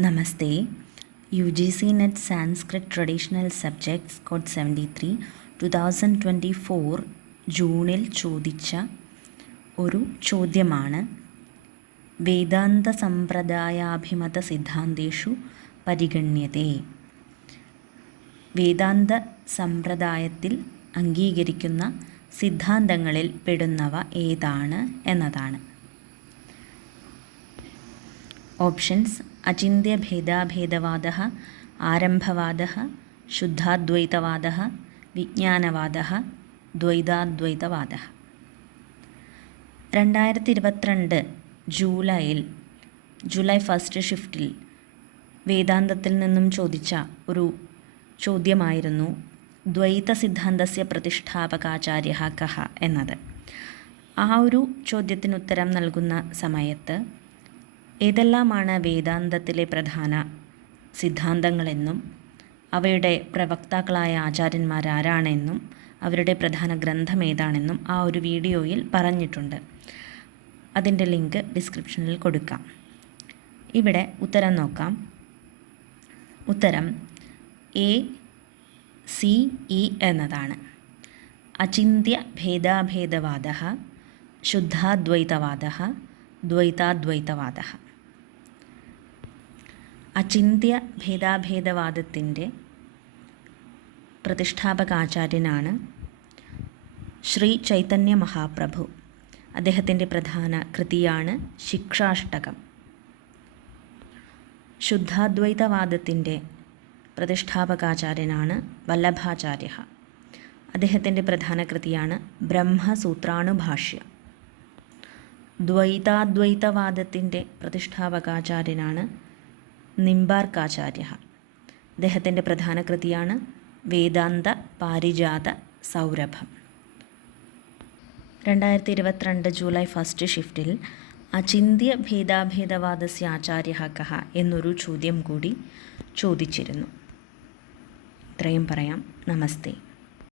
നമസ്തേ. UGC NET Sanskrit Traditional Subjects Code 73 2024 ജൂണിൽ ചോദിച്ച ഒരു ചോദ്യമാണ്. വേദാന്ത സമ്പ്രദായാഭിമത സിദ്ധാന്തേഷു പരിഗണ്യത്തെ. വേദാന്ത സമ്പ്രദായത്തിൽ അംഗീകരിക്കുന്ന സിദ്ധാന്തങ്ങളിൽ പെടുന്നവ ഏതാണ് എന്നതാണ്. ഓപ്ഷൻസ്: അചിന്ത്യഭേദാഭേദവാദഃ, ആരംഭവാദഃ, ശുദ്ധാദ്വൈതവാദഃ, വിജ്ഞാനവാദഃ, ദ്വൈതാദ്വൈതവാദഃ. 2022 ജൂലൈ ഫസ്റ്റ് ഷിഫ്റ്റിൽ വേദാന്തത്തിൽ നിന്നും ചോദിച്ച ഒരു ചോദ്യമായിരുന്നു ദ്വൈത സിദ്ധാന്തസ്യ പ്രതിഷ്ഠാപകാചാര്യഃ കഃ എന്നത്. ആ ഒരു ചോദ്യത്തിന് ഉത്തരം നൽകുന്ന സമയത്ത് ഏതെല്ലാമാണ് വേദാന്തത്തിലെ പ്രധാന സിദ്ധാന്തങ്ങളെന്നും അവയുടെ പ്രവക്താക്കളായ ആചാര്യന്മാരാരാണെന്നും അവരുടെ പ്രധാന ഗ്രന്ഥം ഏതാണെന്നും ആ ഒരു വീഡിയോയിൽ പറഞ്ഞിട്ടുണ്ട്. അതിൻ്റെ ലിങ്ക് ഡിസ്ക്രിപ്ഷനിൽ കൊടുക്കാം. ഇവിടെ ഉത്തരം നോക്കാം. ഉത്തരം ACE എന്നതാണ്. അചിന്ത്യ ഭേദാഭേദവാദഃ, ശുദ്ധാദ്വൈതവാദഃ, ദ്വൈതാദ്വൈതവാദഃ. അചിന്ത്യ ഭേദാഭേദവാദത്തിൻ്റെ പ്രതിഷ്ഠാപകാചാര്യനാണ് ശ്രീ ചൈതന്യ മഹാപ്രഭു. അദ്ദേഹത്തിൻ്റെ പ്രധാന കൃതിയാണ് ശിക്ഷാഷ്ടകം. ശുദ്ധാദ്വൈതവാദത്തിൻ്റെ പ്രതിഷ്ഠാപകാചാര്യനാണ് വല്ലഭാചാര്യഃ. അദ്ദേഹത്തിൻ്റെ പ്രധാന കൃതിയാണ് ബ്രഹ്മസൂത്രാണുഭാഷ്യം. ദ്വൈതാദ്വൈതവാദത്തിൻ്റെ പ്രതിഷ്ഠാപകാചാര്യനാണ് നിംബാർക്കാചാര്യഃ. അദ്ദേഹത്തിൻ്റെ പ്രധാന കൃതിയാണ് വേദാന്ത പാരിജാത സൗരഭം. 2022 ജൂലൈ ഫസ്റ്റ് ഷിഫ്റ്റിൽ അചിന്ത്യ ഭേദാഭേദവാദസ്യ ആചാര്യഃ കഃ എന്നൊരു ചോദ്യം കൂടി ചോദിച്ചിരുന്നു. ഇത്രയും പറയാം. നമസ്തേ.